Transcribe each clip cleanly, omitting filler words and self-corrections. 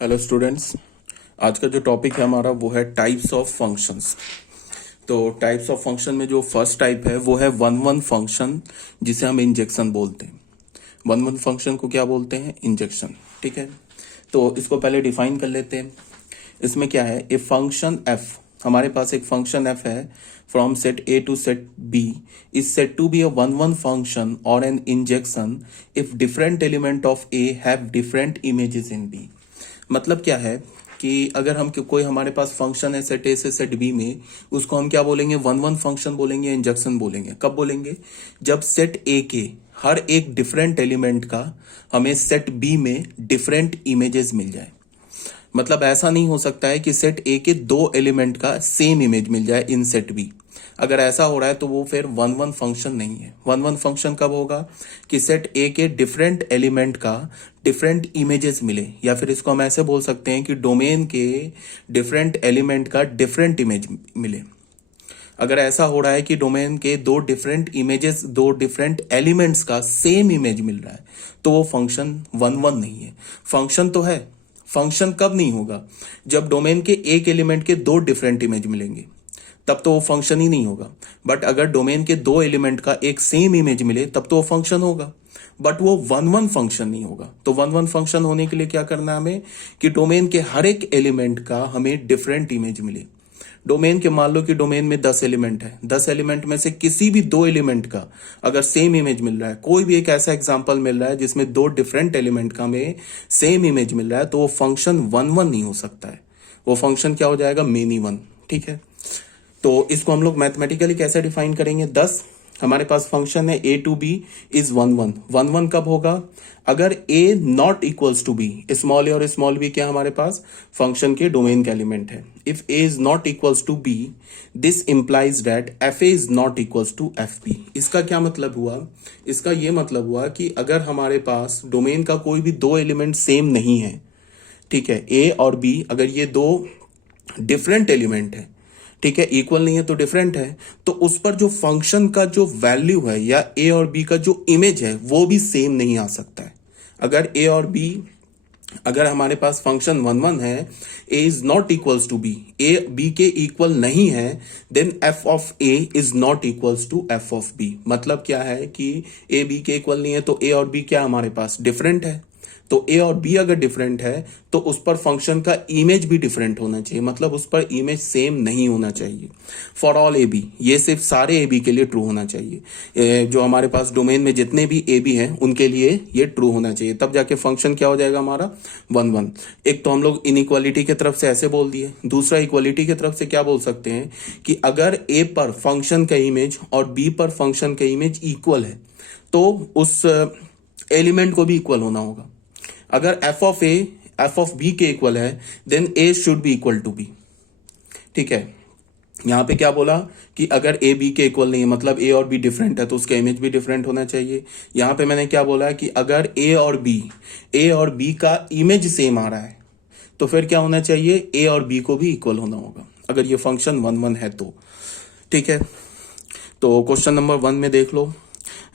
Hello students. आज का जो टॉपिक है हमारा वो है टाइप्स ऑफ फंक्शंस। तो टाइप्स ऑफ फंक्शन में जो फर्स्ट टाइप है वो है वन वन फंक्शन, जिसे हम इंजेक्शन बोलते हैं। वन वन फंक्शन को क्या बोलते हैं? इंजेक्शन। ठीक है, तो इसको पहले डिफाइन कर लेते हैं। इसमें क्या है, ए फंक्शन एफ, हमारे पास एक फंक्शन एफ है from set A to set B is said to be a one one function और an injection if different element of A have different images in B. मतलब क्या है कि अगर हम कोई हमारे पास फंक्शन है सेट ए से सेट बी में, उसको हम क्या बोलेंगे? वन वन फंक्शन बोलेंगे, इंजेक्शन बोलेंगे। कब बोलेंगे? जब सेट ए के हर एक डिफरेंट एलिमेंट का हमें सेट बी में डिफरेंट इमेजेस मिल जाए। मतलब ऐसा नहीं हो सकता है कि सेट ए के दो एलिमेंट का सेम इमेज मिल जाए इन सेट बी। अगर ऐसा हो रहा है तो वो फिर वन वन फंक्शन नहीं है। वन वन फंक्शन कब होगा? कि सेट ए के डिफरेंट एलिमेंट का डिफरेंट इमेजेस मिले, या फिर इसको हम ऐसे बोल सकते हैं कि डोमेन के डिफरेंट एलिमेंट का डिफरेंट इमेज मिले। अगर ऐसा हो रहा है कि डोमेन के दो डिफरेंट इमेजेस, दो डिफरेंट एलिमेंट्स का सेम इमेज मिल रहा है, तो वो फंक्शन वन वन नहीं है। फंक्शन तो है। फंक्शन कब नहीं होगा? जब डोमेन के एक एलिमेंट के दो डिफरेंट इमेज मिलेंगे, तब तो वो फंक्शन ही नहीं होगा। बट अगर डोमेन के दो एलिमेंट का एक सेम इमेज मिले, तब तो वो फंक्शन होगा। बट वो वन वन फंक्शन नहीं होगा। तो वन वन फंक्शन होने के लिए क्या करना है हमें? कि डोमेन के हर एक एलिमेंट का हमें डिफरेंट इमेज मिले। डोमेन के, मान लो कि डोमेन में 10 एलिमेंट है, 10 एलिमेंट में से किसी भी दो एलिमेंट का अगर सेम इमेज मिल रहा है, कोई भी एक ऐसा एग्जांपल मिल रहा है जिसमें दो डिफरेंट एलिमेंट का हमें सेम इमेज मिल रहा है, तो वो फंक्शन वन वन नहीं हो सकता है। वो फंक्शन क्या हो जाएगा? Many one. ठीक है, तो इसको हम लोग मैथमेटिकली कैसे डिफाइन करेंगे? 10 हमारे पास फंक्शन है A to B is one one. One one कब होगा? अगर a not equals to b, small a और स्मॉल बी क्या हमारे पास फंक्शन के डोमेन का एलिमेंट है। If a is not equals to b, this implies that f a is not equals to f b. इसका क्या मतलब हुआ? इसका ये मतलब हुआ कि अगर हमारे पास डोमेन का कोई भी दो एलिमेंट सेम नहीं है, ठीक है, ए और बी, अगर ये दो डिफरेंट एलिमेंट है, ठीक है, इक्वल नहीं है तो डिफरेंट है, तो उस पर जो फंक्शन का जो वैल्यू है या ए और बी का जो इमेज है वो भी सेम नहीं आ सकता है। अगर ए और बी, अगर हमारे पास फंक्शन वन वन है, a is not equals to b, a b के इक्वल नहीं है, then f of a is not equals to F of b. मतलब क्या है कि ए बी के इक्वल नहीं है तो ए और बी क्या हमारे पास डिफरेंट है। तो ए और बी अगर डिफरेंट है तो उस पर फंक्शन का इमेज भी डिफरेंट होना चाहिए, मतलब उस पर इमेज सेम नहीं होना चाहिए। फॉर ऑल ए बी, ये सिर्फ सारे ए बी के लिए ट्रू होना चाहिए। जो हमारे पास डोमेन में जितने भी ए बी हैं उनके लिए ये ट्रू होना चाहिए, तब जाके फंक्शन क्या हो जाएगा हमारा? One one. एक तो हम लोग इनइक्वालिटी की तरफ से ऐसे बोल दिए, दूसरा इक्वालिटी की तरफ से क्या बोल सकते हैं कि अगर ए पर फंक्शन का इमेज और बी पर फंक्शन का इमेज इक्वल है तो उस एलिमेंट को भी इक्वल होना होगा। अगर F of A F of B के इक्वल है, then A should be equal to B. ठीक है, यहां पे क्या बोला कि अगर ए बी के इक्वल नहीं है, मतलब ए और बी डिफरेंट है, तो उसका इमेज भी डिफरेंट होना चाहिए। यहां पे मैंने क्या बोला कि अगर ए और बी का इमेज सेम आ रहा है, तो फिर क्या होना चाहिए? ए और बी को भी इक्वल होना होगा, अगर ये फंक्शन वन वन है तो। ठीक है, तो क्वेश्चन नंबर 1 में देख लो,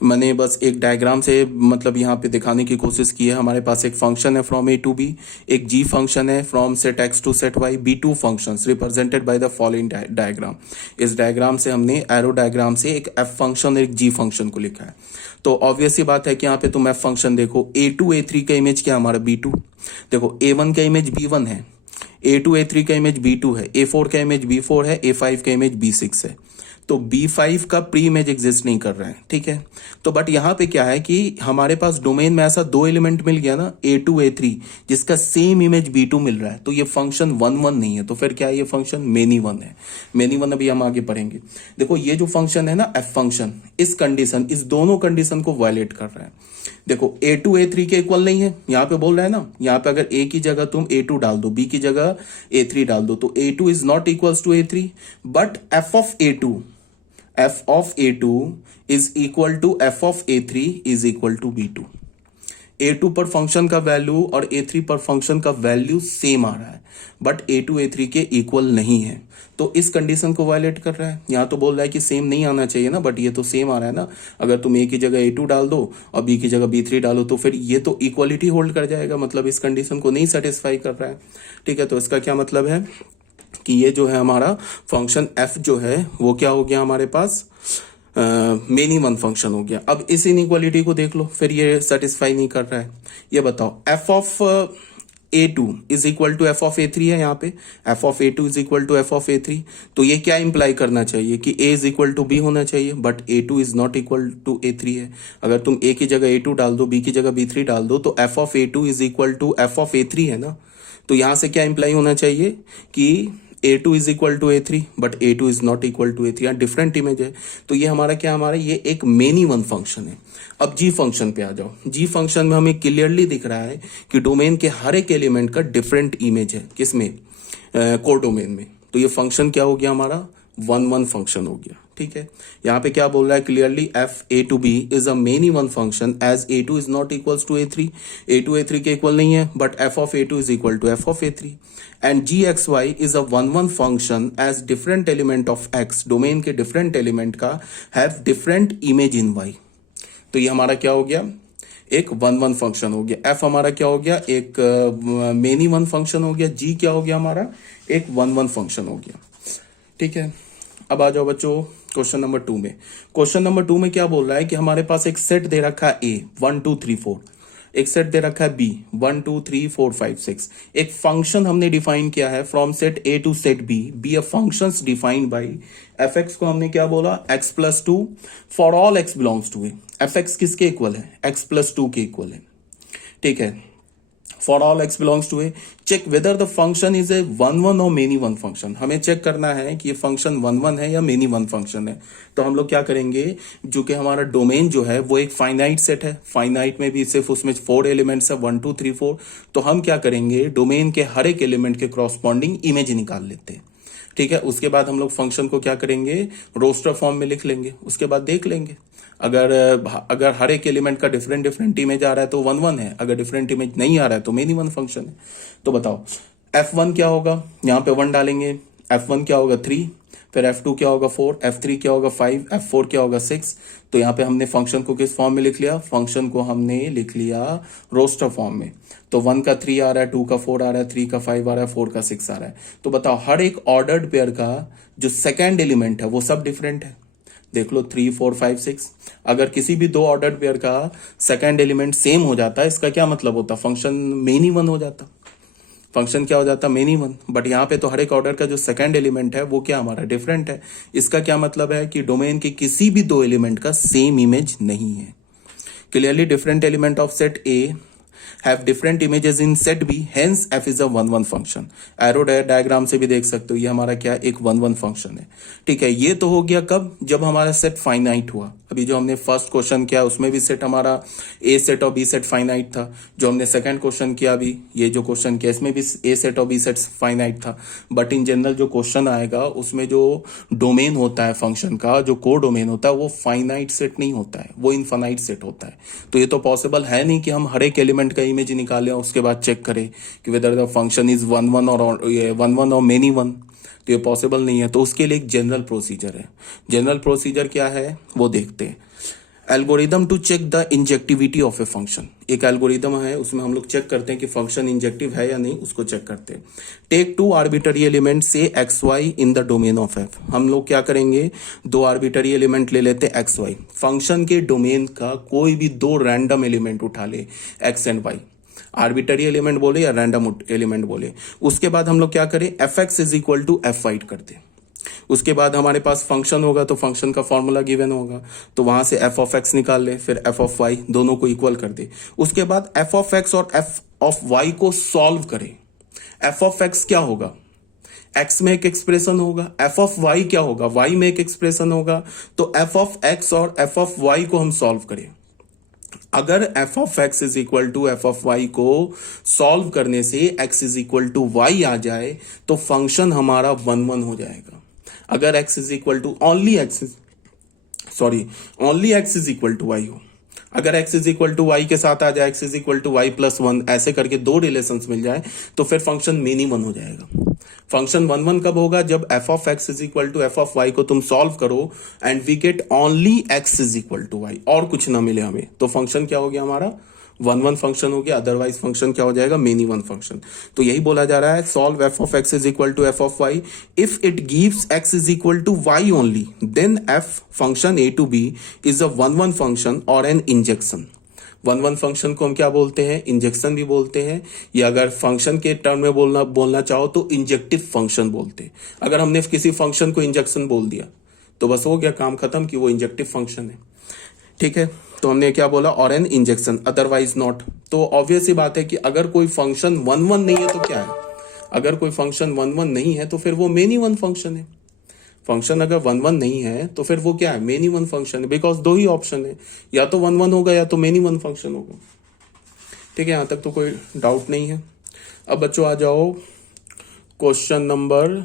मैंने बस एक डायग्राम से मतलब यहाँ पे दिखाने की कोशिश की है। हमारे पास एक फंक्शन है फ्रॉम ए टू बी, एक जी फंक्शन है from set X to set Y, be two functions represented by the following diagram. इस डायग्राम से हमने एरो डायग्राम से एक एफ फंक्शन और एक जी फंक्शन को लिखा है। तो ऑब्वियस ही बात है कि यहाँ पे तुम एफ फंक्शन देखो, ए टू ए थ्री का इमेज क्या हमारा? B two. देखो ए वन का इमेज बी वन है, ए टू ए थ्री का इमेज बी टू है, ए फोर का इमेज बी फोर है, ए फाइव का इमेज बी सिक्स है। तो B5 का प्री इमेज एग्जिस्ट नहीं कर रहा है। ठीक है, तो बट यहां पे क्या है कि हमारे पास डोमेन में ऐसा दो एलिमेंट मिल गया ना, A2 A3, जिसका सेम इमेज B2 मिल रहा है, तो ये फंक्शन वन वन नहीं है, तो फिर क्या है? ये फंक्शन मेनी वन है। मेनी वन अभी हम आगे पढ़ेंगे। देखो ये जो फंक्शन है ना एफ फंक्शन, इस कंडीशन, इस दोनों कंडीशन को वायलेट कर रहा है। देखो A2 A3 के इक्वल नहीं है, यहां पे बोल रहा है ना, यहां पे अगर A की जगह तुम A2 डाल दो, B की जगह A3 डाल दो, तो A2 is not equals to A3, but f of A2 is equal to f of A3 is equal to B2। A2 पर फंक्शन का वैल्यू और A3 पर फंक्शन का वैल्यू सेम आ रहा है, बट A2 A3 के इक्वल नहीं है, तो इस कंडीशन को वायलेट कर रहा है। यहाँ तो बोल रहा है कि सेम नहीं आना चाहिए ना, बट ये तो सेम आ रहा है ना। अगर तुम A की जगह A2 डाल दो और B की जगह B3 डालो तो फिर ये तो इक्वालिटी होल्ड कर जाएगा, मतलब इस कंडीशन को नहीं सेटिस्फाई कर रहा है। ठीक है, तो इसका क्या मतलब है कि ये जो है हमारा फंक्शन f जो है वो क्या हो गया हमारे पास, मेनी वन फंक्शन हो गया। अब इस इनइक्वालिटी को देख लो, फिर ये सेटिस्फाई नहीं कर रहा है। ये बताओ f of A2 is equal to f of A3 है, यहाँ पे f of A2 is equal to f of A3, तो ये क्या इंप्लाई करना चाहिए कि A is equal to B होना चाहिए, but A2 is not equal to A3 है। अगर तुम A की जगह A2 डाल दो, B की जगह B3 डाल दो, तो f of A2 is equal to f of A3 है ना। तो यहां से क्या इंप्लाई होना चाहिए कि A2 is equal to A3, but A2 is not equal to A3, यहाँ डिफरेंट इमेज है। तो ये हमारा क्या, हमारा ये एक मेनी वन फंक्शन है। अब जी फंक्शन पे आ जाओ। जी फंक्शन में हमें क्लियरली दिख रहा है कि डोमेन के हर एक एलिमेंट का डिफरेंट इमेज है, किसमें, कोडोमेन में। तो ये फंक्शन क्या हो गया हमारा, वन वन फंक्शन हो गया। ठीक है, यहाँ पे क्या बोल रहा है clearly, F A to B is a many one function as A2 is not equals to A3, A2 A3 के इक्वल नहीं है, but F of A2 is equal to F of A3, and G X Y is a one one function as different element of X, domain के different element का have different image in Y. तो ये हमारा क्या हो गया, एक one one function हो गया। एफ हमारा क्या हो गया, एक मेनी वन फंक्शन हो गया। जी क्या हो गया हमारा, एक वन वन फंक्शन हो गया। ठीक है, अब आ जाओ बच्चों क्वेश्चन नंबर 2 में। क्वेश्चन नंबर 2 में क्या बोल रहा है कि हमारे पास एक सेट दे रखा है A 1 2 3 4, एक सेट दे रखा है B 1 2 3 4 5 6। एक फंक्शन हमने डिफाइन किया है from set A to set B, be a functions defined by fx को हमने क्या बोला, x plus 2 for all x belongs to A। fx किसके इक्वल है, x प्लस 2 के इक्वल है। ठीक है, for all x belongs to A, check whether the function is a one one और मेनी वन फंक्शन। हमें चेक करना है कि ये फंक्शन वन वन है या मेनी वन फंक्शन है। तो हम लोग क्या करेंगे, जो कि हमारा डोमेन जो है वो एक फाइनाइट सेट है, फाइनाइट में भी सिर्फ उसमें 4 एलिमेंट्स है 1 2 3 4। तो हम क्या करेंगे, डोमेन के हर एक एलिमेंट के क्रॉसपॉन्डिंग इमेज निकाल लेते हैं। ठीक है, उसके बाद हम लोग फंक्शन को क्या करेंगे, रोस्टर फॉर्म में लिख लेंगे। उसके बाद देख लेंगे अगर अगर हर एक एलिमेंट का डिफरेंट डिफरेंट इमेज आ रहा है तो वन वन है, अगर डिफरेंट इमेज नहीं आ रहा है तो मेनी वन फंक्शन है। तो बताओ F1 क्या होगा, यहाँ पे 1 डालेंगे, F1 क्या होगा 3, फिर F2 क्या होगा 4, F3 क्या होगा 5, F4 क्या होगा 6। तो यहाँ पे हमने फंक्शन को किस फॉर्म में लिख लिया, फंक्शन को हमने लिख लिया रोस्टर फॉर्म में। तो 1 का 3 आ रहा है, 2 का 4 आ रहा है, 3 का 5 आ रहा है, 4 का 6 आ रहा है। तो बताओ हर एक ऑर्डर्ड पेयर का जो सेकेंड एलिमेंट है वो सब डिफरेंट है। देख लो 3 4 5 6, अगर किसी भी दो ऑर्डर्ड पेयर का सेकेंड एलिमेंट सेम हो जाता है, इसका क्या मतलब होता, फंक्शन मेनी वन हो जाता, फंक्शन क्या हो जाता, मेनी वन। बट यहाँ पे तो हर एक ऑर्डर का जो सेकंड एलिमेंट है वो क्या हमारा डिफरेंट है। इसका क्या मतलब है कि डोमेन के किसी भी दो एलिमेंट का सेम इमेज नहीं है। Clearly different element of set A have different images in set B, hence f is a one one function. Arrow diagram से भी देख सकते हो ये हमारा क्या, एक वन वन फंक्शन है। ठीक है, ये तो हो गया कब, जब हमारा सेट फाइनाइट हुआ। अभी जो हमने फर्स्ट क्वेश्चन किया उसमें भी सेट हमारा A सेट और B सेट फाइनाइट था। जो हमने सेकंड क्वेश्चन किया अभी ये जो क्वेश्चन किया इसमें भी A सेट और B सेट फाइनाइट था। बट इन जनरल जो क्वेश्चन आएगा उसमें जो डोमेन होता है फंक्शन का, जो को डोमेन होता है वो फाइनाइट सेट नहीं होता है, वो इनफाइनाइट सेट होता है। तो ये तो पॉसिबल है नहीं कि हम हर एक एलिमेंट का इमेज निकालें और उसके बाद चेक करें कि whether the function is one one और मेनी वन। तो ये पॉसिबल नहीं है। तो उसके लिए एक जनरल प्रोसीजर है। जनरल प्रोसीजर क्या है वो देखते हैं। Algorithm to check the injectivity of a function, एक एल्गोरिदम है उसमें हम लोग चेक करते हैं कि फंक्शन इंजेक्टिव है या नहीं, उसको चेक करते हैं। टेक 2 आर्बिटरी एलिमेंट से X Y in the domain of F. हम लोग क्या करेंगे, 2 आर्बिटरी एलिमेंट ले लेते हैं एक्स वाई, फंक्शन के डोमेन का कोई भी 2 रैंडम एलिमेंट उठा ले, X and Y, arbitrary element बोले या रैंडम एलिमेंट बोले। उसके बाद हम लोग क्या करें, F x is equal to F Y करते हैं। उसके बाद हमारे पास फंक्शन होगा तो फंक्शन का फॉर्मूला गिवन होगा, तो वहां से एफ ऑफ एक्स निकाल ले, फिर एफ ऑफ वाई, दोनों को इक्वल कर दे। उसके बाद एफ ऑफ एक्स और एफ ऑफ वाई को सॉल्व करें। एफ ऑफ एक्स क्या होगा, एक्स में एक एक्सप्रेशन होगा, एफ ऑफ वाई क्या होगा, वाई में एक एक्सप्रेशन होगा। तो एफ ऑफ एक्स और एफ ऑफ वाई को हम सॉल्व करें। अगर F of x is equal to F of y को सॉल्व करने से x is equal to y आ जाए तो फंक्शन हमारा वन वन हो जाएगा। अगर x is equal to only x is equal to y हो, अगर x is equal to y के साथ आ जाए, x is equal to Y plus one, ऐसे करके दो रिलेशंस मिल जाए तो फिर फंक्शन मेनी वन हो जाएगा। फंक्शन वन वन कब होगा? जब f of x is equal to f of y को तुम सॉल्व करो and we get only x is equal to y, और कुछ ना मिले हमें, तो फंक्शन क्या हो गया हमारा? वन वन फंक्शन हो गया। अदरवाइज फंक्शन क्या हो जाएगा? Many one function. तो यही बोला जा रहा है, solve f of x is equal to f of y if it gives x is equal to y only, then f function a to b is a one one function और an injection. One one function को हम क्या बोलते हैं? Injection भी बोलते हैं, या अगर फंक्शन के टर्म में बोलना चाहो तो इंजेक्टिव फंक्शन बोलते हैं। अगर हमने किसी फंक्शन को इंजेक्शन बोल दिया तो बस हो गया, काम खत्म कि वो इंजेक्टिव फंक्शन है। ठीक है, तो हमने क्या बोला? और एन इंजेक्शन, अदरवाइज नॉट। तो ऑब्वियस ही बात है कि अगर कोई फंक्शन वन वन नहीं है तो क्या है? अगर कोई फंक्शन वन वन नहीं है तो फिर वो मेनी वन फंक्शन है। फंक्शन अगर वन वन नहीं है तो फिर वो क्या है? मेनी वन फंक्शन है, बिकॉज दो ही ऑप्शन है, या तो वन वन होगा या तो मेनी वन फंक्शन होगा। ठीक है, यहां तक तो कोई डाउट नहीं है। अब बच्चों आ जाओ क्वेश्चन नंबर,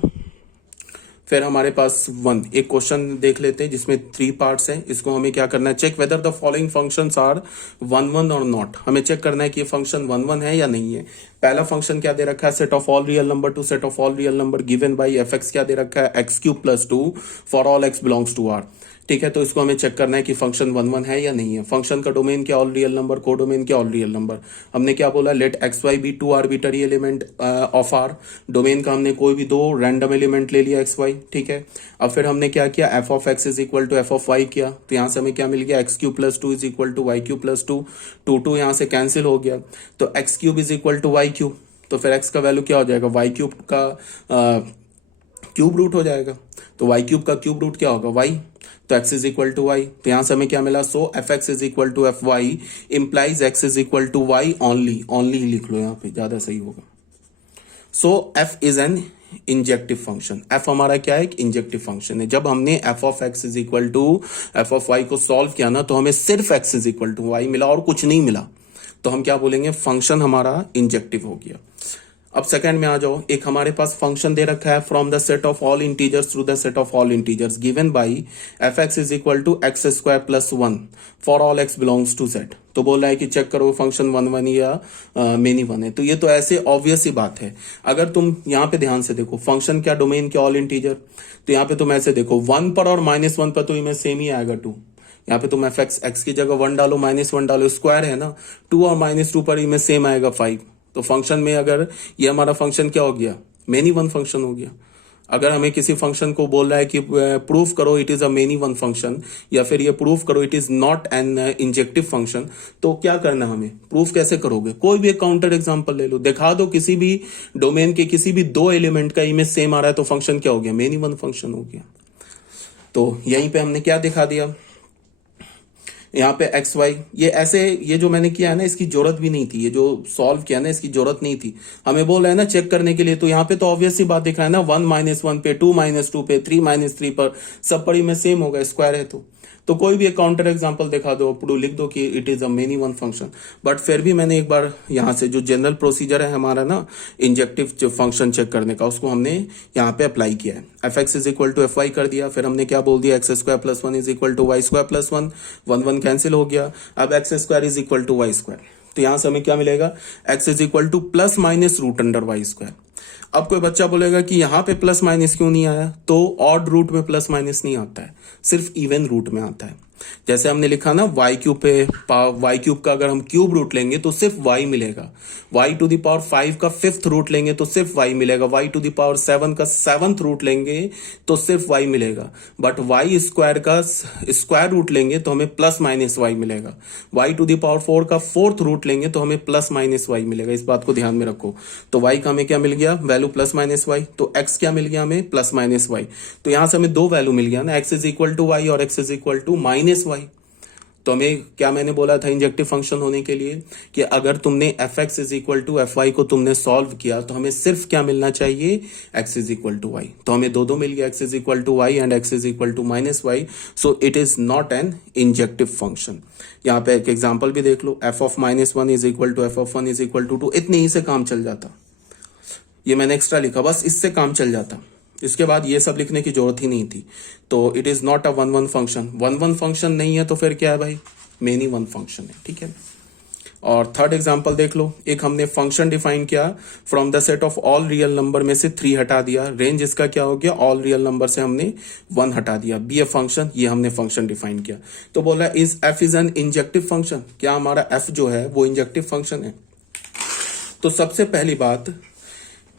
फिर हमारे पास एक क्वेश्चन देख लेते हैं जिसमें 3 पार्ट्स हैं। इसको हमें क्या करना है? Check whether the following functions are one one और नॉट। हमें चेक करना है कि ये फंक्शन वन वन है या नहीं है। पहला फंक्शन क्या दे रखा है? Set of all real number to set of all real number given by F X क्या दे रखा है? X cube plus 2 for all x belongs to R. ठीक है, तो इसको हमें चेक करना है कि फंक्शन वन वन है या नहीं है। फंक्शन का डोमेन क्या? All real number. को डोमेन क्या? All real number. हमने क्या बोला? Let X Y be two arbitrary element of R. Domain का हमने कोई भी दो रैंडम एलिमेंट ले लिया एक्स वाई। ठीक है, अब फिर हमने क्या किया? F of x is equal to F of Y किया, तो यहां से हमें क्या मिल गया? X cube plus 2 is equal to Y cube plus 2। Two यहां से कैंसिल हो गया, तो X cube is equal to Y cube, तो फिर एक्स का वैल्यू क्या हो जाएगा? वाई क्यूब का क्यूब रूट हो जाएगा। तो वाई क्यूब का क्यूब रूट क्या होगा? वाई। तो x is equal to y, तो यहां से हमें क्या मिला? So f x is equal to F y implies x is equal to y only. Only लिख लो यहां पे, ज्यादा सही होगा। So f is an injective function. f हमारा क्या है? एक इंजेक्टिव फंक्शन है। जब हमने f of x is equal to F of y को सॉल्व किया ना, तो हमें सिर्फ x is equal to Y मिला और कुछ नहीं मिला, तो हम क्या बोलेंगे? फंक्शन हमारा इंजेक्टिव हो गया। अब सेकंड में आ जाओ, एक हमारे पास फंक्शन दे रखा है from the set of all integers through the set of all integers given by F x is equal to x square plus 1 for all x belongs to set. तो बोल रहा है कि चेक करो फंक्शन वन वन या many one है। तो ये तो ऐसे ऑब्वियस ही बात है। अगर तुम यहाँ पे ध्यान से देखो, फंक्शन क्या? डोमेन क्या? All integer. तो यहाँ पे तुम ऐसे देखो, 1 पर और -1 पर तो इमेज सेम ही आएगा 2। यहाँ पे तुम एफ एक्स की जगह 1 डालो, -1 डालो, स्क्वायर है ना। 2 और -2 पर इमेज सेम आएगा 5। तो फंक्शन में अगर ये हमारा फंक्शन क्या हो गया? मेनी वन फंक्शन हो गया। अगर हमें किसी फंक्शन को बोल रहा है कि प्रूफ करो it is a many one function, या फिर ये प्रूफ करो it is not an injective function, तो क्या करना? हमें प्रूफ कैसे करोगे? कोई भी एक काउंटर एग्जांपल ले लो, दिखा दो किसी भी डोमेन के किसी भी दो एलिमेंट का इमेज सेम आ रहा है, तो फंक्शन क्या हो गया? मेनी वन फंक्शन हो गया। तो यहीं पे हमने क्या दिखा दिया? यहाँ पे एक्स वाई, ये ऐसे, ये जो मैंने किया है ना, इसकी जरूरत भी नहीं थी। ये जो सॉल्व किया ना, इसकी जरूरत नहीं थी। हमें बोल रहा है ना चेक करने के लिए, तो यहाँ पे तो ऑब्वियस सी बात दिख रहा है ना, 1 - 1 पे, 2 - 2 पे, 3 - 3 पर, सब पर में सेम होगा, स्क्वायर है। तो कोई भी एक काउंटर एग्जांपल दिखा दो, लिख दो कि it is a many one function. But फिर भी मैंने एक बार यहाँ से जो जनरल प्रोसीजर है हमारा ना इंजेक्टिव फंक्शन चेक करने का, उसको हमने यहाँ पे अप्लाई किया है। F x is equal to F Y कर दिया, फिर हमने क्या बोल दिया? X square plus 1 is equal to Y square plus 1, 1 cancel हो गया। अब X square is equal to Y square, तो यहां से हमें क्या मिलेगा? X is equal to plus minus root under Y square. अब कोई बच्चा बोलेगा कि यहां पे प्लस माइनस क्यों नहीं आया? तो ऑड रूट में प्लस माइनस नहीं आता है, सिर्फ इवन रूट में आता है। जैसे हमने लिखा ना वाई क्यूब पे, वाई क्यूब का अगर हम क्यूब रूट लेंगे तो सिर्फ वाई मिलेगा। वाई टू द पावर 5 का 5th रूट लेंगे तो सिर्फ वाई मिलेगा। वाई टू द पावर 7 का 7th रूट लेंगे तो सिर्फ वाई मिलेगा। बट वाई स्क्वायर का स्क्वायर रूट लेंगे तो हमें प्लस माइनस वाई मिलेगा। वाई टू द पावर 4 का 4th रूट लेंगे तो हमें प्लस माइनस वाई मिलेगा। इस बात को ध्यान में रखो। तो वाई का हमें क्या मिल गया? Value plus minus y. तो एक्स क्या मिल गया हमें? Plus minus y. तो यहां से हमें दो वैल्यू मिल गया ना, x is equal to y और x is equal to minus y. तो हमें क्या, मैंने बोला था इंजेक्टिव फंक्शन होने के लिए कि अगर तुमने F x is equal to F Y को तुमने सॉल्व किया तो हमें सिर्फ क्या मिलना चाहिए? X is equal to y. तो हमें दो मिल गया, x is equal to y and x is equal to minus y. So it is not an injective function. यहाँ पे एक एग्जाम्पल भी देख लो, f of -1 is equal to F of 1 is equal to 2। इतने ही से काम चल जाता। ये मैंने एक्स्ट्रा लिखा, बस इससे काम चल जाता। इसके बाद ये सब लिखने की जरूरत ही नहीं थी। तो it is not a 1 1 function. 1 1 function नहीं है तो फिर क्या है भाई? मेनी वन फंक्शन है, ठीक है। और थर्ड एग्जांपल देख लो, एक हमने फंक्शन डिफाइन किया, from the set of all real number में से 3 हटा दिया, रेंज इसका क्या हो गया, ऑल रियल नंबर से हमने 1 हटा दिया, बी ए फंक्शन, ये हमने फंक्शन डिफाइन किया। तो बोला is F is an injective function, क्या हमारा एफ जो है वो इंजेक्टिव फंक्शन है। तो सबसे पहली बात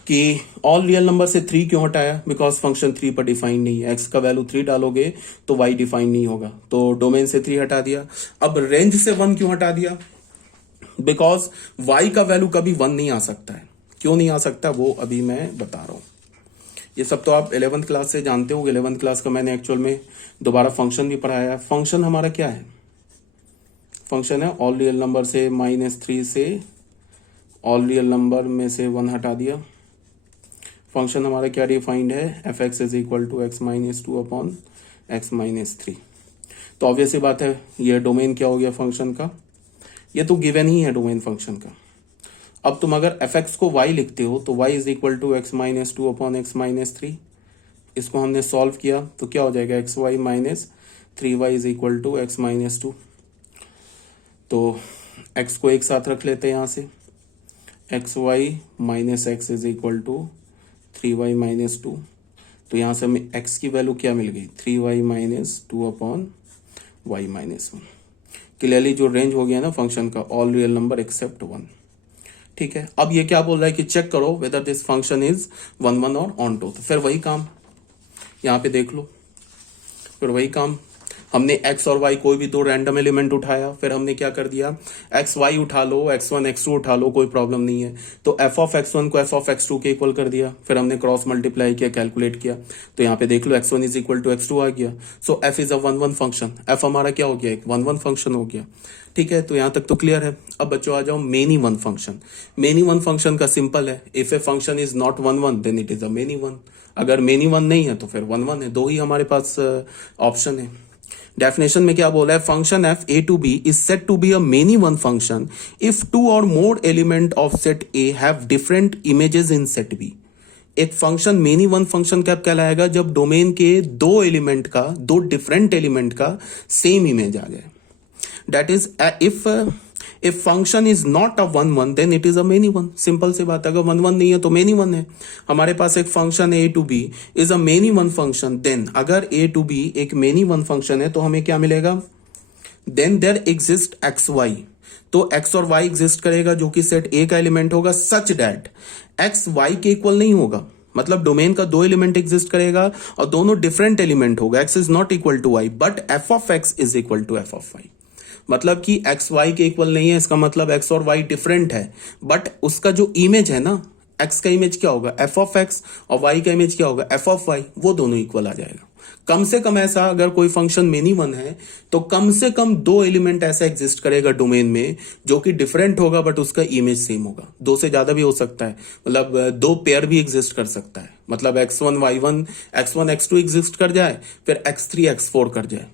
कि ऑल रियल नंबर से 3 क्यों हटाया, बिकॉज फंक्शन 3 पर डिफाइन नहीं है, एक्स का वैल्यू 3 डालोगे तो वाई डिफाइन नहीं होगा, तो डोमेन से 3 हटा दिया। अब रेंज से 1 क्यों हटा दिया, बिकॉज y का वैल्यू कभी 1 नहीं आ सकता है, क्यों नहीं आ सकता वो अभी मैं बता रहा हूं। ये सब तो आप 11th क्लास से जानते हो, 11th क्लास का मैंने एक्चुअल में दोबारा फंक्शन भी पढ़ाया है। फंक्शन हमारा क्या है, फंक्शन है ऑल रियल नंबर से -3 से ऑल रियल नंबर में से 1 हटा दिया। फंक्शन हमारा क्या डिफाइंड है, F x is equal to X minus 2 upon X minus 3। तो ऑब्वियस ही बात है, ये डोमेन क्या हो गया फंक्शन का, ये तो गिवन ही है डोमेन फंक्शन का। अब तुम अगर एफ एक्स को y लिखते हो तो y is equal to X minus 2 upon X minus 3। इसको हमने सॉल्व किया तो क्या हो जाएगा, X Y minus 3y is equal to X minus 2। तो x को एक साथ रख लेते हैं यहाँ से, X Y minus X is equal to 3y minus 2। तो यहाँ से हमें x की वैल्यू क्या मिल गई, 3y minus 2 upon y minus 1। Clearly जो रेंज हो गया ना फंक्शन का, ऑल रियल नंबर एक्सेप्ट 1, ठीक है। अब ये क्या बोल रहा है कि चेक करो वेदर दिस फंक्शन इज 1 1 और ऑन टू। तो फिर वही काम यहाँ पे देख लो, फिर वही काम, हमने x और y कोई भी 2 रैंडम एलिमेंट उठाया, फिर हमने क्या कर दिया, एक्स वाई उठा लो, x1 x2 उठा लो, कोई प्रॉब्लम नहीं है। तो f ऑफ x1 को f ऑफ x2 के इक्वल कर दिया, फिर हमने क्रॉस मल्टीप्लाई किया, कैलकुलेट किया, तो यहाँ पे देख लो x1 is equal to x2 आ गया। So f is a 1 1 function, f हमारा क्या हो गया, एक 1 1 फंक्शन हो गया, ठीक है। तो यहाँ तक तो क्लियर है। अब बच्चों आ जाओ many one function. Many one function का सिंपल है, if a function is not 1 1 then it is a many one. अगर मेनी वन नहीं है तो फिर 1 1 है, दो ही हमारे पास ऑप्शन है। डेफिनेशन में क्या बोला है, function f A to B is said to be a many one function if 2 और more element of set A have different images in set B. एक फंक्शन मेनी वन फंक्शन कब कहलाएगा, जब डोमेन के 2 एलिमेंट का, 2 different element का same image आ जाए। That is if function is not a 1 1 then it is a many one. Simple सी बात है, अगर 1 1 नहीं है तो मेनी वन है। हमारे पास एक function A to B is a many one function, then अगर ए टू बी एक मेनी वन फंक्शन है तो हमें क्या मिलेगा, then there exist X Y. तो एक्स और वाई एग्जिस्ट करेगा जो कि सेट ए का एलिमेंट होगा, सच दैट एक्स वाई के इक्वल नहीं होगा। मतलब डोमेन का 2 एलिमेंट एग्जिस्ट करेगा और दोनों डिफरेंट एलिमेंट होगा, x is not equal to y but F of x is equal to F of y. मतलब कि एक्स वाई के इक्वल नहीं है, इसका मतलब एक्स और वाई डिफरेंट है, बट उसका जो इमेज है ना, एक्स का इमेज क्या होगा, एफ ऑफ एक्स, और वाई का इमेज क्या होगा, एफ ऑफ वाई, वो दोनों इक्वल आ जाएगा। कम से कम ऐसा, अगर कोई फंक्शन मेनी वन है तो कम से कम 2 एलिमेंट ऐसा एग्जिस्ट करेगा डोमेन में जो कि डिफरेंट होगा बट उसका इमेज सेम होगा। 2 से ज्यादा भी हो सकता है, मतलब 2 पेयर भी एग्जिस्ट कर सकता है, मतलब x1 y1 x1 x2 exist कर जाए, फिर x3 x4 कर जाए,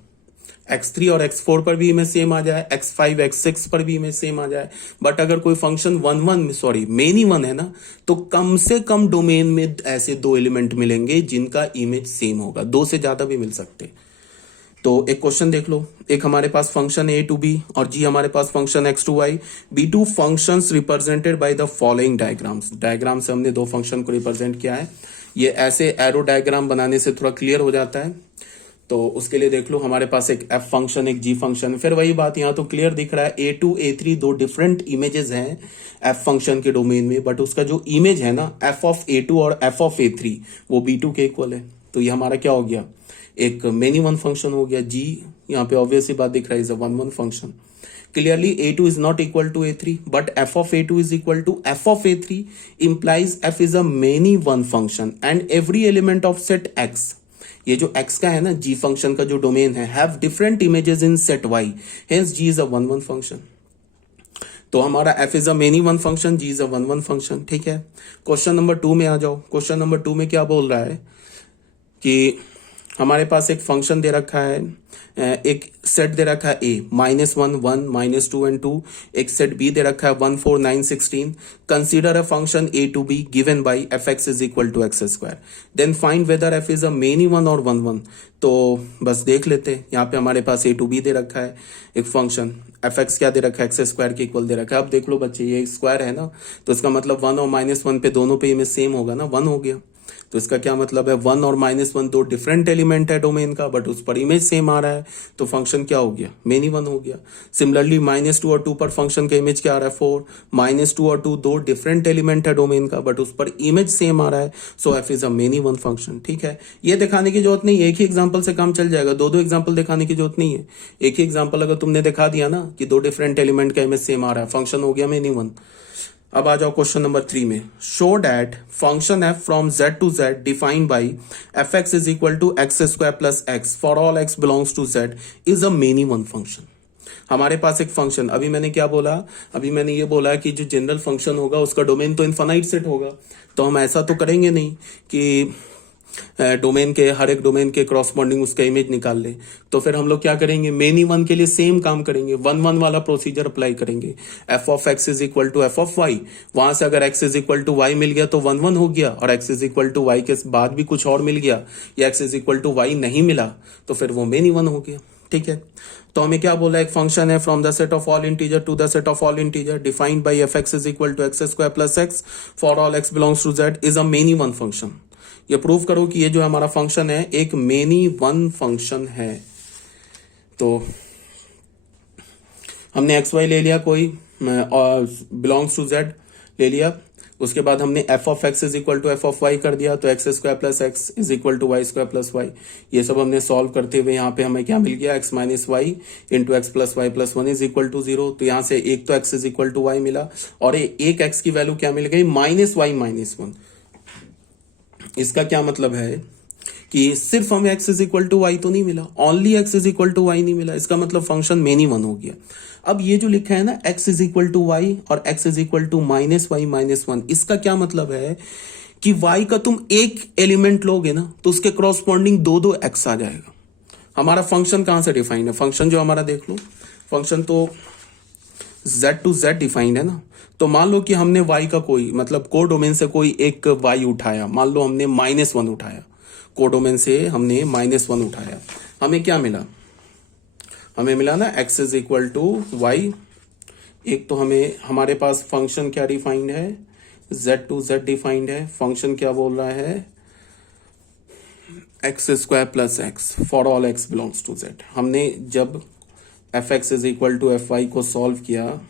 x3 और x4 पर भी इमेज सेम आ जाए, x5 x6 पर भी इमेज सेम आ जाए। बट अगर कोई फंक्शन मेनी वन है ना, तो कम से कम डोमेन में ऐसे 2 एलिमेंट मिलेंगे जिनका इमेज सेम होगा, 2 से ज्यादा भी मिल सकते। तो एक क्वेश्चन देख लो, एक हमारे पास फंक्शन ए टू बी और जी हमारे पास function x to y, be two functions represented by the following diagrams. Diagram से हमने 2 फंक्शन को रिप्रेजेंट किया है। ये ऐसे एरो डायग्राम बनाने से थोड़ा क्लियर हो जाता है। तो उसके लिए देख लो, हमारे पास एक एफ फंक्शन, एक जी फंक्शन, फिर वही बात, यहाँ तो क्लियर दिख रहा है A2 A3 2 डिफरेंट इमेजेस हैं एफ फंक्शन के डोमेन में, बट उसका जो इमेज है ना, एफ ऑफ A2 और एफ ऑफ A3 वो B2 के इक्वल है। तो ये हमारा क्या हो गया, एक मेनी वन फंक्शन हो गया। जी यहाँ पे ऑब्वियसली बात दिख रहा है, is a 1 1 function. Clearly A2 is not equal to A3, but f of A2 is equal to f of A3 implies f is a many one function and every element of set X, ये जो x का है ना, g function का जो domain है, have different images in set Y, hence g is a 1 1 function. तो हमारा f is a many one function, g is a 1 1 function, ठीक है। क्वेश्चन नंबर 2 में आ जाओ। क्वेश्चन नंबर 2 में क्या बोल रहा है कि हमारे पास एक फंक्शन दे रखा है, एक सेट दे रखा है ए -1 1 -2 एंड 2, एक सेट बी दे रखा है 1 4 9 16। Consider a function A to B given by f x is equal to x square, then find whether f is a many one और वन वन। तो बस देख लेते हैं, यहाँ पे हमारे पास ए टू बी दे रखा है एक फंक्शन, एफ एक्स क्या दे रखा है, एक्स स्क्वायर के इक्वल दे रखा है। अब देख लो बच्चे, ये स्क्वायर है ना, तो इसका मतलब 1 और -1 पे दोनों पे इमेज सेम होगा ना, 1 हो गया। तो इसका क्या मतलब है, 1 और -1 दो डिफरेंट एलिमेंट है डोमेन का, बट उस पर इमेज सेम आ रहा है, तो फंक्शन क्या हो गया, मेनी वन हो गया। सिमिलरली -2 और 2 पर फंक्शन का इमेज क्या आ रहा है, 4। -2 और 2 दो डिफरेंट एलिमेंट है डोमेन का, बट उस पर इमेज सेम आ रहा है, so f is a many one function. ठीक है, ये दिखाने की जरूरत नहीं है, एक ही एग्जाम्पल से काम चल जाएगा, दो एग्जाम्पल दिखाने की जरूरत नहीं है। एक ही एग्जाम्पल अगर तुमने दिखा दिया ना कि दो डिफरेंट एलिमेंट का इमेज सेम आ रहा है, फंक्शन हो गया मेनी वन। अब आ जाओ क्वेश्चन नंबर 3 में। Show that function f from z to z defined by F x is equal to x square plus x for all x belongs to z is a many one function. हमारे पास एक function, अभी मैंने क्या बोला, अभी मैंने ये बोला कि जो जनरल फंक्शन होगा उसका डोमेन तो इनफाइनाइट सेट होगा, तो हम ऐसा तो करेंगे नहीं कि डोमेन के हर एक डोमेन के क्रॉसपॉन्डिंग उसका इमेज निकाल ले। तो फिर हम लोग क्या करेंगे, मेनी वन के लिए सेम काम करेंगे, 1 1 वाला प्रोसीजर अप्लाई करेंगे। F of x is equal to F of y, वहां से अगर x is equal to y मिल गया तो 1 1 हो गया, और x is equal to y के बाद भी कुछ और मिल गया या x is equal to y नहीं मिला तो फिर वो मेनी वन हो गया। ठीक है, तो हमें क्या बोला, एक फंक्शन है from the set of all integer to the set of all integer defined by F x is equal to x square plus x for all x belongs to z is a many one function. ये prove करो कि ये जो हमारा function है एक many one function है। तो हमने एक्स वाई ले लिया कोई और बिलोंग्स टू जेड ले लिया, उसके बाद हमने f of x is equal to F of y कर दिया, तो x square plus x is equal to Y square plus y. ये सब हमने सॉल्व करते हुए यहाँ पे हमें क्या मिल गया, x minus y into x plus y plus one is equal to 0। तो यहाँ से एक तो x is equal to Y मिला, और एक एक्स की वैल्यू क्या मिल गई, माइनस वाई माइनस वन। इसका क्या मतलब है कि सिर्फ हमें x is equal to y तो नहीं मिला, only x is equal to y नहीं मिला, इसका मतलब फंक्शन मेनी वन हो गया। अब ये जो लिखा है ना x is equal to y और x is equal to minus y minus one, इसका क्या मतलब है कि वाई का तुम एक एलिमेंट लोगे ना तो उसके क्रॉसपॉन्डिंग दो दो एक्स आ जाएगा। हमारा फंक्शन कहां से डिफाइंड है, फंक्शन जो हमारा देख लो, फंक्शन तो z टू z डिफाइंड है ना। तो मान लो कि हमने y का कोई मतलब को डोमेन से कोई एक y उठाया, मान लो हमने -1 उठाया, को डोमेन से हमने -1 उठाया, हमें क्या मिला, हमें मिला ना x is equal to y. एक तो हमें हमारे पास फंक्शन क्या डिफाइंड है, z टू z डिफाइंड है, फंक्शन क्या बोल रहा है, x square plus x for all x belongs to z। हमने जब f x is equal to F Y को सॉल्व किया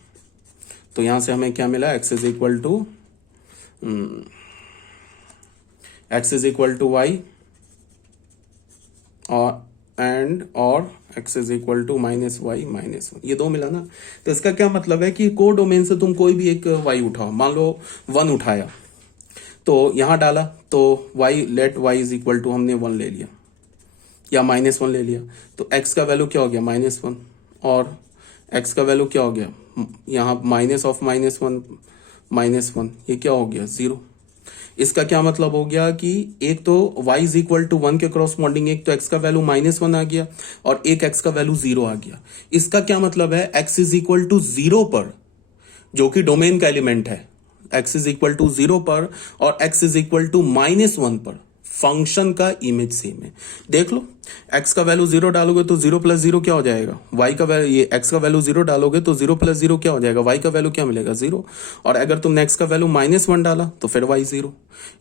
तो यहां से हमें क्या मिला, x is equal to y और x is equal to minus y minus one, ये दो मिला ना। तो इसका क्या मतलब है कि को डोमेन से तुम कोई भी एक वाई उठाओ, मान लो 1 उठाया तो यहां डाला, तो y let y is equal to हमने 1 ले लिया या -1 ले लिया, तो एक्स का वैल्यू क्या हो गया -1 और एक्स का वैल्यू क्या हो गया, यहाँ माइनस ऑफ -1 -1, ये क्या हो गया 0। इसका क्या मतलब हो गया कि एक तो y इज इक्वल टू 1 के क्रॉसपॉन्डिंग एक तो x का वैल्यू -1 आ गया और एक x का वैल्यू 0 आ गया। इसका क्या मतलब है, x इज इक्वल टू 0 पर जो कि डोमेन का एलिमेंट है, x इज इक्वल टू 0 पर और x इज इक्वल टू -1 पर फंक्शन का इमेज सेम है। देख लो, x का वैल्यू 0 डालोगे तो 0 प्लस 0 क्या हो जाएगा, y का वैल्यू, ये x का वैल्यू 0 डालोगे तो 0 प्लस 0 क्या हो जाएगा, y का वैल्यू क्या मिलेगा 0, और अगर तुमने x का वैल्यू -1 डाला तो फिर y 0।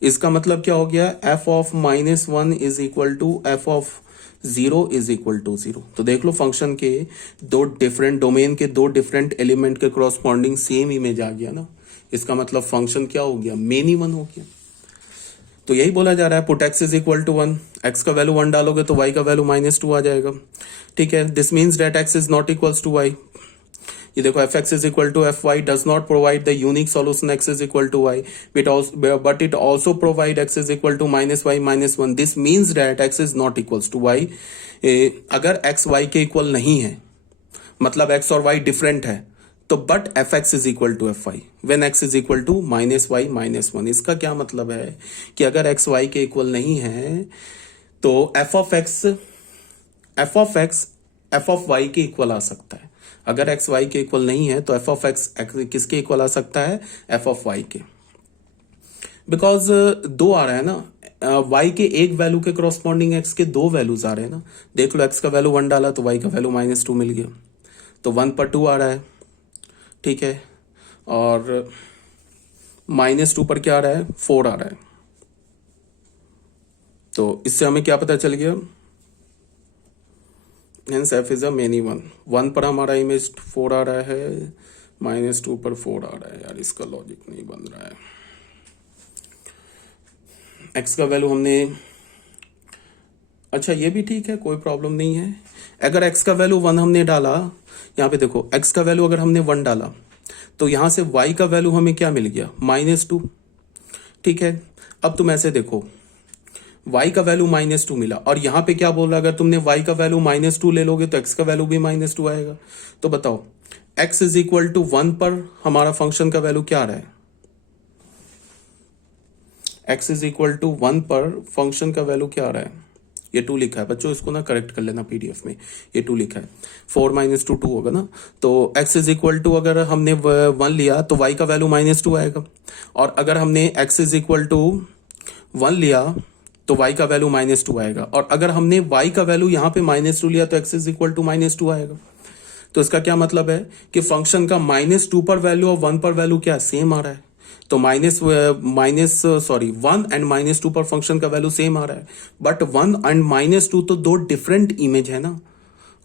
इसका मतलब क्या हो गया, f of -1 is equal to f of 0 is equal to 0। तो देख लो फंक्शन के दो डिफरेंट डोमेन के दो डिफरेंट एलिमेंट के क्रॉसपॉन्डिंग सेम इमेज आ गया ना, इसका मतलब फंक्शन क्या हो गया, मेनी वन हो गया। तो यही बोला जा रहा है, put x is equal to 1, x का वैल्यू 1 डालोगे तो y का वैल्यू -2 आ जाएगा। ठीक है, this means that x is not equals to y। ये देखो f x is equal to F y does not provide the unique solution x is equal to y but it also provide x is equal to -y -1। This means that x is not equals to y. अगर x y के equal नहीं है, मतलब x और y different है, तो but f x is equal to F y when x is equal to -y -1। इसका क्या मतलब है कि अगर x y के इक्वल नहीं है तो f of x f of y के इक्वल आ सकता है। अगर एक्स वाई के इक्वल नहीं है तो एफ ऑफ एक्स किसके इक्वल आ सकता है? एफ ऑफ वाई के। बिकॉज दो आ रहा है ना, वाई के एक वैल्यू के करस्पॉन्डिंग एक्स के दो वैल्यूज आ रहे हैं ना। देख लो, एक्स का वैल्यू 1 डाला तो वाई का वैल्यू -2 मिल गया, तो 1 पर 2 आ रहा है, ठीक है, और -2 पर क्या आ रहा है? 4 आ रहा है। तो इससे हमें क्या पता चल गया? Hence F is a many one. 1 पर हमारा इमेज 4 आ रहा है, -2 पर 4 आ रहा है। यार इसका लॉजिक नहीं बन रहा है। एक्स का वैल्यू हमने, अच्छा ये भी ठीक है, कोई प्रॉब्लम नहीं है। अगर एक्स का वैल्यू 1 हमने डाला, यहाँ पे देखो एक्स का वैल्यू अगर हमने 1 डाला तो यहां से वाई का वैल्यू हमें क्या मिल गया? -2, ठीक है। अब तुम ऐसे देखो, y का वैल्यू -2 मिला और यहां पे क्या बोल रहा है? अगर तुमने y का वैल्यू -2 ले लोगे तो x का वैल्यू भी -2 आएगा। तो बताओ x इज इक्वल टू 1 पर हमारा फंक्शन का वैल्यू क्या आ रहा है? x इज इक्वल टू 1 पर फंक्शन का वैल्यू क्या आ रहा है? ये 2 लिखा है बच्चों, इसको ना करेक्ट कर लेना पीडीएफ में, ये 2 लिखा है। 4 - 2 2 होगा ना। तो x इज इक्वल टू अगर हमने 1 लिया तो y का वैल्यू -2 आएगा, और अगर हमने x इज इक्वल टू 1 लिया तो y का वैल्यू -2 आएगा, और अगर हमने y का वैल्यू यहाँ पे -2 लिया तो x इज इक्वल टू -2 आएगा। तो इसका क्या मतलब है कि फंक्शन का -2 पर वैल्यू और 1 पर वैल्यू क्या सेम आ रहा है। तो 1 एंड -2 पर फंक्शन का वैल्यू सेम आ रहा है, बट 1 एंड -2 तो दो डिफरेंट इमेज है ना।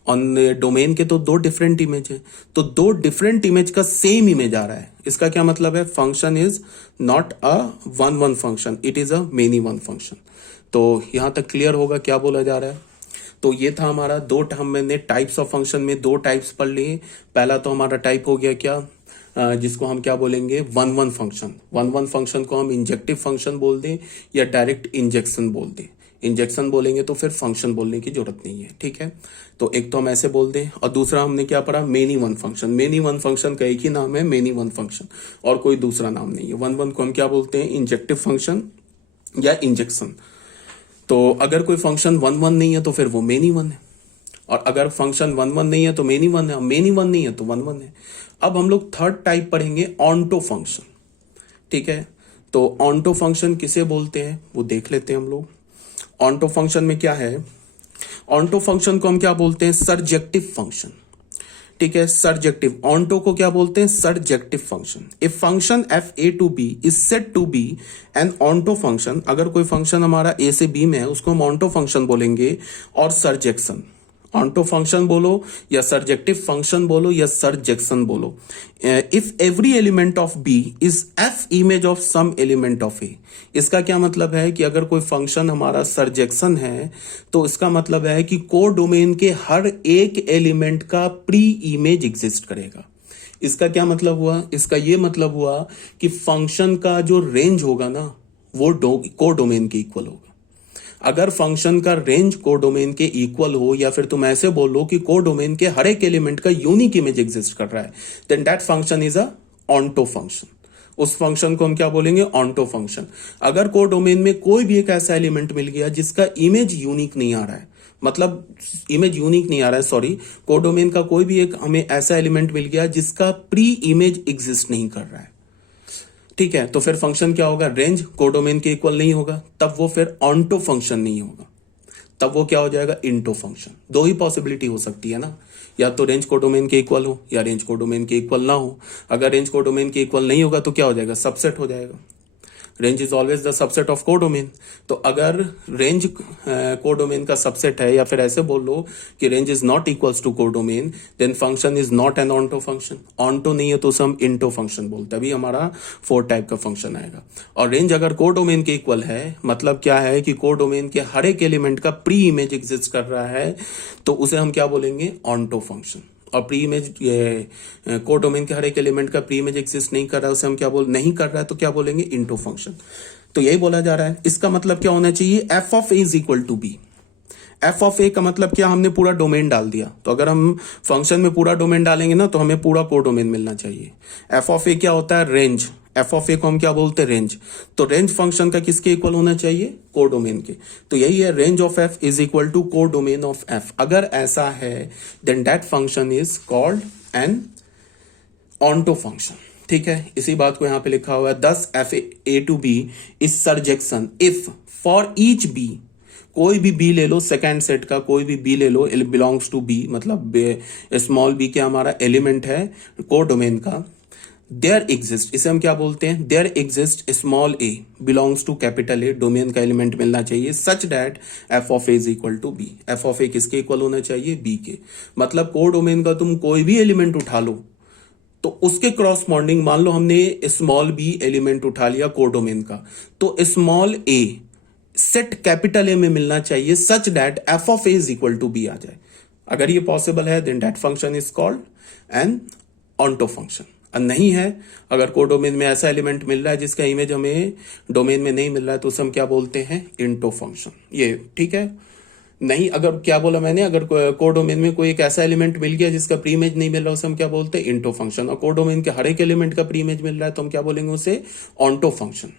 ऑन डोमेन के तो दो डिफरेंट इमेज है, तो दो डिफरेंट इमेज का सेम इमेज आ रहा है। इसका क्या मतलब है? Function is not a one function, it is a many one function. तो यहां तक क्लियर होगा क्या बोला जा रहा है? तो ये था हमारा दो, हमने टाइप्स ऑफ फंक्शन में दो टाइप्स पढ़ लिए। पहला तो हमारा टाइप हो गया क्या, जिसको हम क्या बोलेंगे? One function. वन फंक्शन को हम इंजेक्टिव फंक्शन बोल दें या डायरेक्ट इंजेक्शन बोल दें। इंजेक्शन बोलेंगे तो फिर फंक्शन बोलने की जरूरत नहीं है, ठीक है। तो एक तो हम ऐसे बोल दें, और दूसरा हमने क्या पढ़ा? Many one function. Many one function का एक ही नाम है, मेनी वन फंक्शन, और कोई दूसरा नाम नहीं है। वन को हम क्या बोलते हैं? इंजेक्टिव फंक्शन या इंजेक्शन। तो अगर कोई फंक्शन 1 नहीं है तो फिर वो मेनी वन है, और अगर फंक्शन 1 नहीं है तो मेनी वन है, मेनी वन नहीं है तो 1 है। अब हम लोग थर्ड टाइप पढ़ेंगे, ऑन्टो फंक्शन, ठीक है। तो ऑन्टो फंक्शन किसे बोलते हैं वो देख लेते हैं हम लोग। ऑन्टो फंक्शन में क्या है? ऑन्टो फंक्शन को हम क्या बोलते हैं? सरजेक्टिव फंक्शन, ठीक है। सरजेक्टिव, ऑन्टो को क्या बोलते हैं? Surjective function. If function f A to B is said to be an onto function, अगर कोई फंक्शन हमारा ए से बी में है उसको हम ऑन्टो फंक्शन बोलेंगे। और सरजेक्शन, ऑन्टो फंक्शन बोलो या सरजेक्टिव फंक्शन बोलो या सरजेक्शन बोलो। If every element of B is f image of some element of A. इसका क्या मतलब है कि अगर कोई फंक्शन हमारा सरजेक्शन है तो इसका मतलब है कि कोड डोमेन के हर एक एलिमेंट का प्री इमेज एग्जिस्ट करेगा। इसका क्या मतलब हुआ? इसका ये मतलब हुआ कि फंक्शन का जो रेंज होगा ना वो कोड डोमेन के इक्वल होगा। अगर फंक्शन का रेंज कोडोमेन के इक्वल हो, या फिर तुम ऐसे बोलो कि कोडोमेन के हर एक एलिमेंट का यूनिक इमेज एग्जिस्ट कर रहा है, then that function is a onto function. उस फंक्शन को हम क्या बोलेंगे? Onto function. अगर कोडोमेन में कोई भी एक ऐसा एलिमेंट मिल गया जिसका इमेज यूनिक नहीं आ रहा है, मतलब इमेज यूनिक नहीं आ रहा है, सॉरी, कोडोमेन का कोई भी एक हमें ऐसा एलिमेंट मिल गया जिसका प्री इमेज एग्जिस्ट नहीं कर रहा है, ठीक है, तो फिर फंक्शन क्या होगा? रेंज कोडोमेन के इक्वल नहीं होगा, तब वो फिर ऑन्टो फंक्शन नहीं होगा, तब वो क्या हो जाएगा? Into function. दो ही पॉसिबिलिटी हो सकती है ना, या तो रेंज कोडोमेन के इक्वल हो या रेंज कोडोमेन के इक्वल ना हो। अगर रेंज कोडोमेन के इक्वल नहीं होगा तो क्या हो जाएगा? सबसेट हो जाएगा। Range is always the subset of codomain. तो अगर रेंज कोडोमेन का सबसेट है, या फिर ऐसे बोल लो कि range is not equals to codomain, then function is not an onto function. Onto नहीं है तो उसे हम इंटो फंक्शन बोलते हैं। अभी हमारा 4 टाइप का फंक्शन आएगा। और रेंज अगर कोडोमेन के इक्वल है, मतलब क्या है कि कोडोमेन के हर एक एलिमेंट का प्री इमेज एग्जिस्ट कर रहा है, तो उसे हम क्या बोलेंगे? Onto function. और प्री इमेज, कोडोमेन के हर एक एलिमेंट का प्री इमेज एग्जिस्ट नहीं कर रहा है, उसे हम क्या नहीं कर रहा है तो क्या बोलेंगे? Into function. तो यही बोला जा रहा है। इसका मतलब क्या होना चाहिए? F of a is equal to b. F of a का मतलब क्या, हमने पूरा डोमेन डाल दिया। तो अगर हम फंक्शन में पूरा डोमेन डालेंगे ना तो हमें पूरा कोडोमेन मिलना चाहिए। एफ ऑफ ए क्या होता है, रेंज। एफ ऑफ ए को हम क्या बोलते हैं, रेंज। तो रेंज फंक्शन का किसके इक्वल होना चाहिए, कोडोमेन के। तो यही है, range of f is equal to codomain of f. अगर ऐसा है then that function is called an onto function. ठीक है, इसी बात को यहां पे लिखा हुआ है, this f A to B is surjection if for each b, कोई भी बी ले लो, सेकेंड सेट का कोई भी बी ले लो, बिलोंग्स टू बी, मतलब स्मॉल बी क्या हमारा एलिमेंट है कोडोमेन का। देयर एग्जिस्ट, इसे हम क्या बोलते हैं, there exist small a belongs to capital A, domain का एलिमेंट मिलना चाहिए, such that f of a is equal to b. F of a किसके इक्वल होना चाहिए, बी के। मतलब कोडोमेन का तुम कोई भी एलिमेंट उठा लो तो उसके क्रॉसपॉन्डिंग, मान लो हमने स्मॉल बी एलिमेंट उठा लिया कोडोमेन का, तो small a set capital A में मिलना चाहिए, such that f of a is equal to b आ जाए। अगर ये पॉसिबल है then that function is called an onto function. नहीं है, अगर कोडोमेन में ऐसा एलिमेंट मिल रहा है जिसका इमेज हमें डोमेन में नहीं मिल रहा है तो उसे हम क्या बोलते हैं, इंटो फंक्शन। ये ठीक है। नहीं, अगर क्या बोला मैंने, अगर कोडोमेन में कोई एक ऐसा एलिमेंट मिल गया जिसका प्री इमेज नहीं मिल रहा उसे हम क्या बोलते हैं, इंटो फंक्शन। और कोडोमेन के हर एक एलिमेंट का प्री इमेज मिल रहा है तो हम क्या बोलेंगे उसे, ऑन्टो फंक्शन।